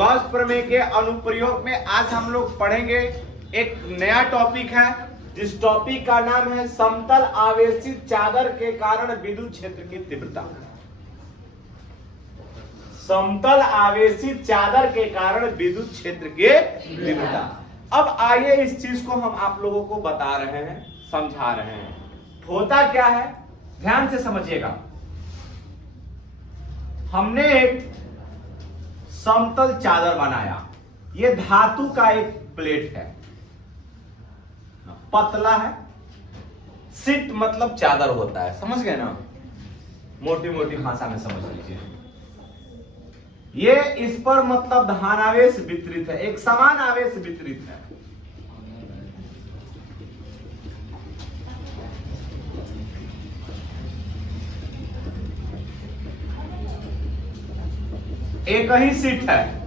Gauss प्रमेय के अनुप्रयोग में आज हम लोग पढ़ेंगे एक नया टॉपिक है, जिस टॉपिक का नाम है समतल आवेशित चादर के कारण विद्युत क्षेत्र की तीव्रता। समतल आवेशित चादर के कारण विद्युत क्षेत्र के तीव्रता। अब आइए इस चीज को हम आप लोगों को बता रहे हैं, समझा रहे हैं। होता क्या है, ध्यान से समझिएगा। हमने एक समतल चादर बनाया। यह धातु का एक प्लेट है, पतला है। सीट मतलब चादर होता है, समझ गए ना? मोटी मोटी भाषा में समझ लीजिए। ये इस पर मतलब धनावेश वितरित है, एक समान आवेश वितरित है। एक ही सीट है।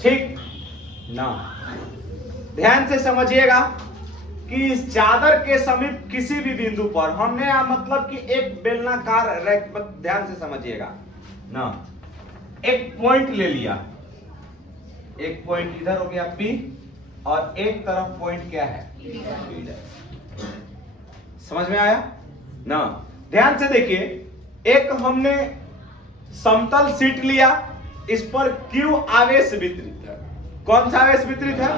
ठीक ना? ध्यान से समझिएगा कि इस चादर के समीप किसी भी बिंदु पर हमने मतलब कि एक बेलनाकार रेख पर, ध्यान से समझिएगा ना, एक पॉइंट ले लिया। एक पॉइंट इधर हो गया P और एक तरफ पॉइंट क्या है P। समझ में आया ना? ध्यान से देखिए, एक हमने समतल शीट लिया, इस पर Q आवेश वितरित है। कौन सा आवेश वितरित है?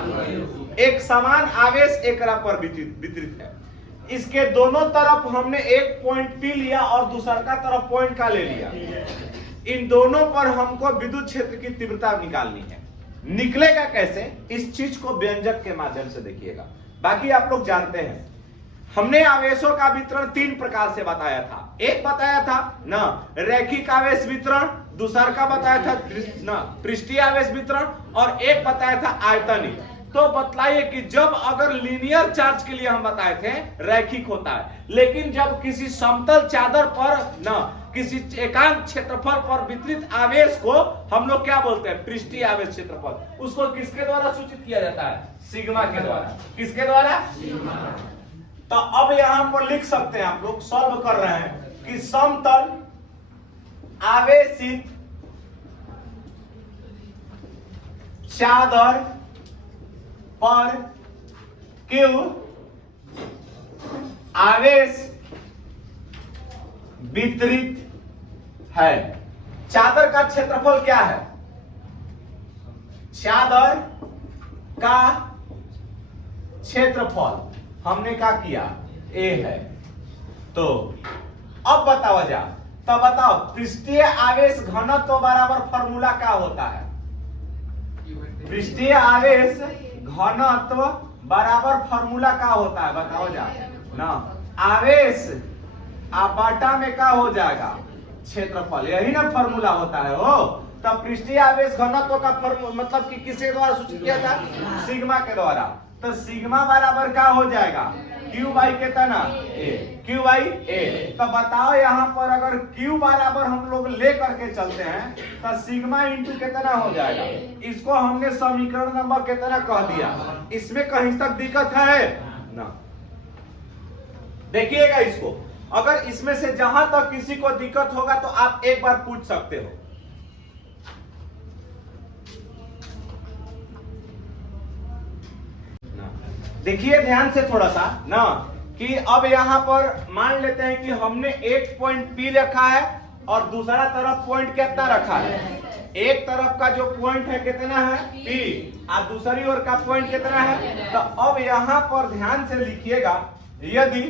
एक समान आवेश एकरा पर वितरित है। इसके दोनों तरफ हमने एक पॉइंट P लिया और दूसरा का तरफ पॉइंट का ले लिया। इन दोनों पर हमको विद्युत क्षेत्र की तीव्रता निकालनी है। निकलेगा कैसे? इस चीज को व्यंजक के माध्यम से देखिएगा। बाकी आप लोग जानते हैं, हमने आवेशों का वितरण तीन प्रकार से बताया था। एक बताया था ना रैखिक आवेश वितरण, दूसरा का बताया था ना पृष्ठीय आवेश वितरण, और एक बताया था आयतनिक। तो बतलाइए कि जब अगर लीनियर चार्ज के लिए हम बताए थे रैखिक होता है, लेकिन जब किसी समतल चादर पर ना किसी एकांक क्षेत्रफल पर वितरित आवेश को हम लोग क्या बोलते हैं? पृष्ठीय आवेश क्षेत्रफल। उसको किसके द्वारा सूचित किया जाता है? सिग्मा के द्वारा। किसके द्वारा? तो अब यहां पर लिख सकते हैं, आप लोग सॉल्व कर रहे हैं कि समतल आवेशित चादर पर Q आवेश वितरित है। चादर का क्षेत्रफल क्या है? चादर का क्षेत्रफल हमने क्या किया? A है। तो अब बताओ जा, तो बताओ पृष्ठीय आवेश घनत्व बराबर फॉर्मूला क्या होता है? पृष्ठीय आवेश घनत्व बराबर फॉर्मूला क्या होता है? बताओ जा ना। आवेश बटा में क्या हो जाएगा? क्षेत्रफल। यही ना फॉर्मूला होता है वो। तब पृष्ठीय आवेश घनत्व का फॉर्मूला मतलब कि किसके द्वारा सूचित किया था? सिग्मा के द्वारा। तो सिग्मा बराबर क्या हो जाएगा? Q बाई कितना? A। Q by A। तो बताओ यहाँ पर अगर Q बराबर हम लोग ले करके चलते हैं तो सिग्मा इंटू कितना हो जाएगा? इसको हमने समीकरण नंबर कितना कह दिया? इसमें कहीं तक दिक्कत है ना? देखिएगा इसको, अगर इसमें से जहां तक किसी को दिक्कत होगा तो आप एक बार पूछ सकते हो। देखिए ध्यान से थोड़ा सा ना, कि अब यहां पर मान लेते हैं कि हमने एक पॉइंट P रखा है और दूसरा तरफ पॉइंट कितना रखा है? एक तरफ का जो पॉइंट है कितना है? P, और दूसरी ओर का पॉइंट कितना है? तो अब यहां पर ध्यान से लिखिएगा, यदि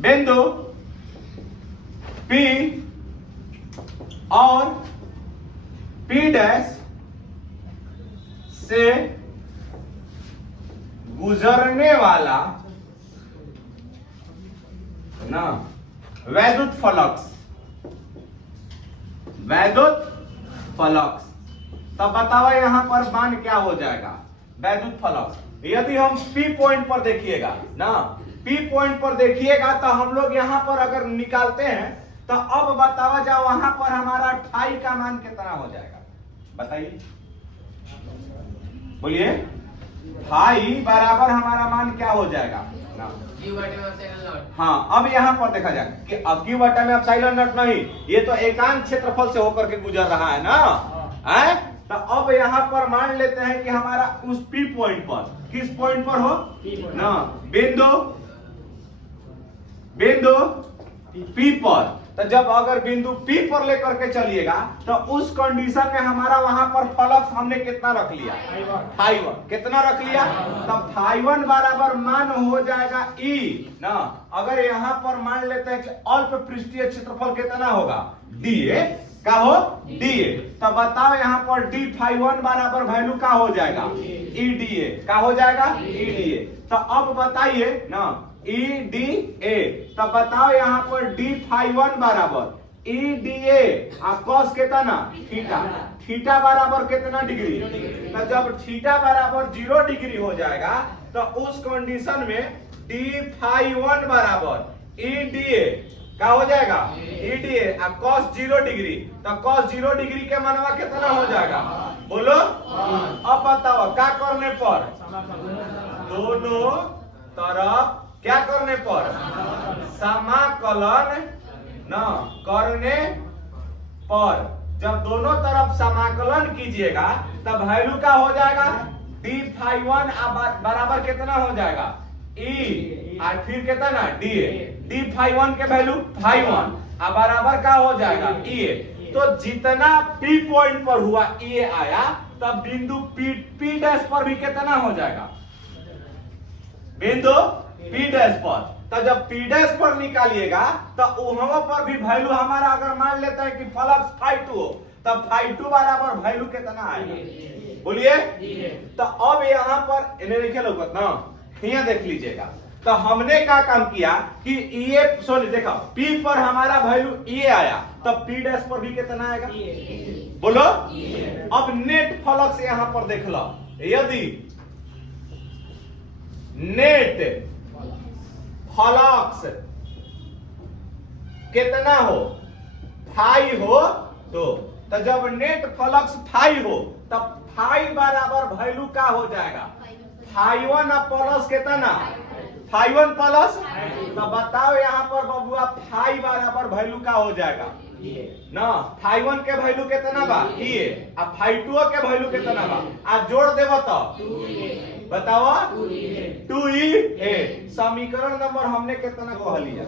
बिंदु P और P डैश से गुजरने वाला ना वैद्युत फ्लक्स फ्लक्स। तब बताओ यहाँ पर मान क्या हो जाएगा, वैद्युत फ्लक्स। यदि हम P पॉइंट पर देखिएगा ना, P पॉइंट पर देखिएगा तो हम लोग यहाँ पर अगर निकालते हैं तो अब बताओ जाओ वहां पर हमारा फाई का मान कितना हो जाएगा, बताइए, बोलिए। फाई बराबर हमारा मान क्या हो जाएगा ना, हाँ। अब यहाँ पर देखा जाए कि अब क्यू बटा में एप्सिलॉन नॉट नहीं, ये तो एकांत क्षेत्रफल से होकर के गुजर रहा है ना, है? तो अब यहाँ पर मान लेते हैं कि हमारा उस P पॉइंट पर, किस पॉइंट पर हो ना, बिंदु P पर। तो जब अगर बिंदु P पर लेकर के चलिएगा तो उस कंडीशन में हमारा वहां पर फ्लक्स हमने कितना रख लिया, φ1। कितना रख लिया, तब φ1 बराबर मान हो जाएगा E ना। अगर यहाँ पर मान लेते हैं कि अल्प पृष्ठीय क्षेत्रफल कितना होगा, dA का हो, dA। तब बताओ यहाँ पर d φ1 बराबर वैल्यू का हो जाएगा, EDA का हो जाएगा, EDA। तो अब बताइए ना, EDA। तब बताओ यहाँ पर d φ1 बराबर EDA कॉस कितना, थीटा बराबर कितना डिग्री। तो जब थीटा बराबर 0 डिग्री हो जाएगा तो उस कंडीशन में d φ1 बराबर EDA का हो जाएगा, EDA कॉस 0 डिग्री। तो कॉस 0 डिग्री के मनवा कितना हो जाएगा, बोलो। अब बताओ क्या करने पर, दोनों तरफ क्या करने पर, समाकलन न करने पर। जब दोनों तरफ समाकलन कीजिएगा तब वैल्यू क्या हो जाएगा, d φ1 बराबर कितना हो जाएगा, E और फिर कितना DA। d φ1 के वैल्यू φ1 बराबर क्या हो जाएगा, EA। तो जितना P पॉइंट पर हुआ EA आया, तब बिंदु P डैश पर भी कितना हो जाएगा, बिंदु P डैश पर। तो जब P डैश पर निकालिएगा तो वहां पर भी वैल्यू हमारा, अगर मान लेते हैं कि फ्लक्स φ2 हो, तब φ2 बराबर वैल्यू कितना आएगा, बोलिए। तो अब यहाँ पर इन्हें लिखे लोग ना, यहाँ देख लीजिएगा। तो हमने क्या काम किया कि EA सॉरी देखा, P पर हमारा वैल्यू EA आया, तब P डैश पर भी कितना आएगा, बोलो। अब नेट फ्लक्स यहाँ पर देख लो, यदि नेट फ्लक्स कितना हो, फाई हो, तो जब नेट फ्लक्स फाई हो तब फाई बराबर वैल्यू का हो जाएगा, φ1 प्लस कितना, φ1 प्लस। तो बताओ यहाँ पर बबुआ फाई बराबर वैल्यू का हो जाएगा ना, φ1 के वैल्यू कितना बा, EA, अब φ2 के वैल्यू कितना बा, आज जोड़ देबो तो बताओ 2EA। समीकरण नंबर हमने कितना कह लिया,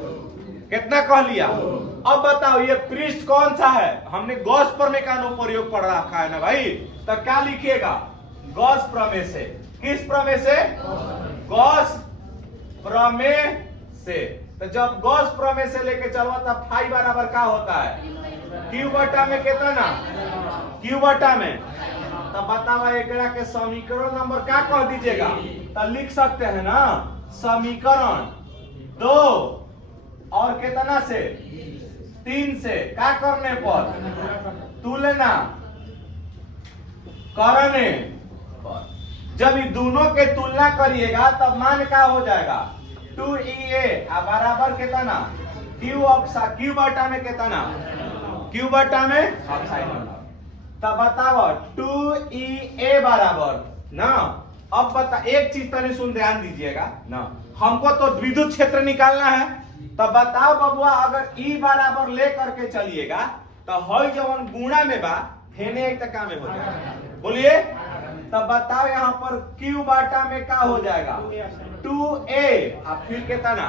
कितना कह लिया। अब बताओ ये पृष्ठ कौन सा है, हमने गॉस प्रमेय का अनुप्रयोग पढ़ रखा है ना भाई। तो क्या लिखिएगा, गॉस प्रमेय से। किस प्रमेय से, गॉस प्रमेय से। तो जब गॉस प्रमेय से लेके चलो तब फाई बराबर क्या होता है, क्यू बटा में कितना, क्यू बटा में। तब बताओ एकरा के समीकरण नंबर क्या कह दीजिएगा, तो लिख सकते हैं ना, समीकरण 2 और कितना से, 3 से क्या करने पर, तुलना करने पर। जब ये दोनों के तुलना करिएगा तब मान क्या हो जाएगा, 2EA बराबर कितना, क्यू बटा में कितना, क्यू बटा में एप्सिलॉन। तब बताओ 2EA बराबर ना। अब बता एक चीज तनी सुन ध्यान दीजिएगा ना, हमको तो विद्युत क्षेत्र निकालना है। तब बताओ बबुआ, अगर E बराबर ले करके चलिएगा तो हई जवन गुणा में बा हेने एक टका में हो जाएगा, बोलिए। तब बताओ यहाँ पर Q बाटा में क्या हो जाएगा, 2A अब फिर कितना।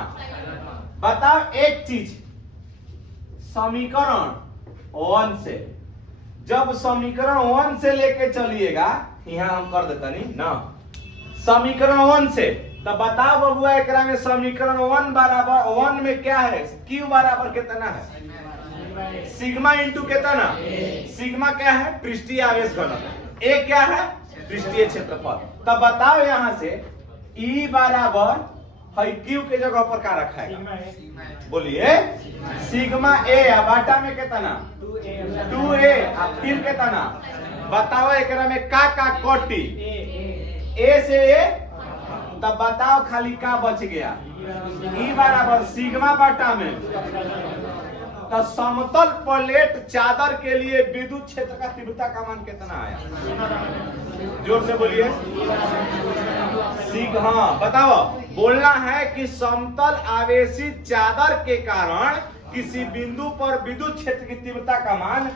बताओ एक चीज, समीकरण 1 से, जब समीकरण 1 से लेके चलिएगा, यहाँ हम कर देता नहीं ना, समीकरण 1 से। तब बताओ बबुआ एकरा में समीकरण 1 बराबर 1 में क्या है, Q बराबर कितना है, सिग्मा इंटू कितना, सिग्मा क्या है, पृष्ठीय आवेश घनत्व, A क्या है, पृष्ठीय क्षेत्रफल। तब बताओ यहां से E बराबर है क्यू के जगह पर क्या रखा है? बोलिए सिग्मा ए। बाटा में कितना? 2a। अब फिर कितना बताओ? एकरा में का कटी? ए से ए। तब बताओ खाली का बच गया? ई बराबर सिग्मा बाटा में। तो समतल प्लेट चादर के लिए विद्युत क्षेत्र का तीव्रता का मान कितना आया? जोर से बोलिए। हाँ बताओ। बोलना है कि समतल आवेशित चादर के कारण किसी बिंदु पर विद्युत क्षेत्र की तीव्रता का मान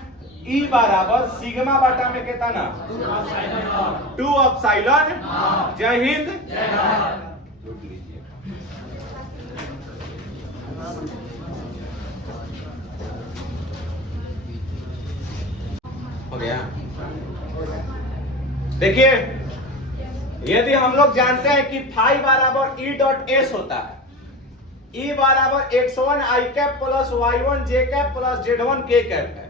E बराबर सिग्मा बाटा में कितना? 2 एप्सिलॉन। जय हिंद। हो गया। देखिए यदि हम लोग जानते हैं कि फाई बराबर E डॉट एस होता है, E बराबर x1 i cap plus y1 j cap plus z1 k cap है।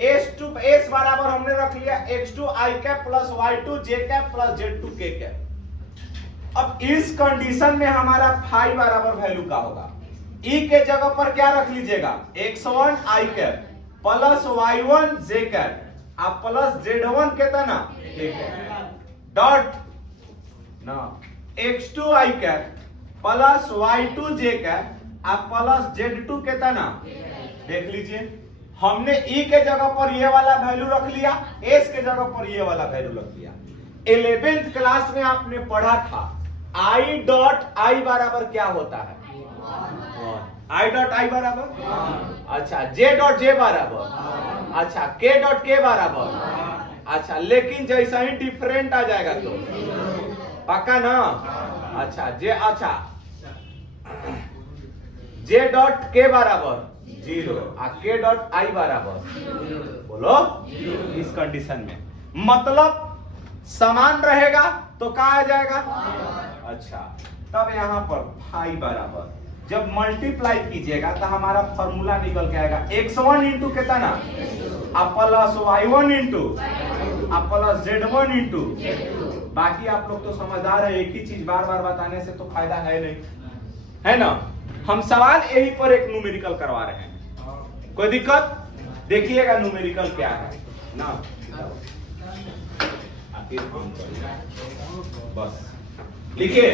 एस बराबर हमने रख लिया x2 i cap plus y2 j cap plus z2 k cap. अब इस कंडीशन में हमारा फाई बराबर वैल्यू का होगा? E के जगह पर क्या रख लीजिएगा? x1 i cap plus y1 j cap आप प्लस z1 कितना k कैप डॉट ना x2 i cap plus y2 j cap आप प्लस z2 कितना। देख लीजिए हमने E के जगह पर ये वाला वैल्यू रख लिया, S के जगह पर ये वाला वैल्यू रख लिया। 11th क्लास में आपने पढ़ा था I डॉट I बराबर क्या होता है? I डॉट I बराबर अच्छा J डॉट J बराबर अच्छा K डॉट K बराबर अच्छा, लेकिन जैसा ही डिफरेंट आ जाएगा तो पक्का ना। अच्छा J अच्छा J डॉट K बराबर 0 और K डॉट I बराबर बोलो इस कंडीशन में मतलब समान रहेगा तो क्या आ जाएगा? अच्छा तब यहां पर फाई बराबर जब मल्टीप्लाई कीजिएगा तो हमारा फॉर्मूला निकल के आएगा x1 इंटू कितना plus y1 into plus z1 into. बाकी आप लोग तो समझदार है, एक ही चीज बार बार बताने से तो फायदा है नहीं, है ना। हम सवाल यही पर एक न्यूमेरिकल करवा रहे हैं, कोई दिक्कत? देखिएगा न्यूमेरिकल क्या है ना। आखिर बस लिखिए।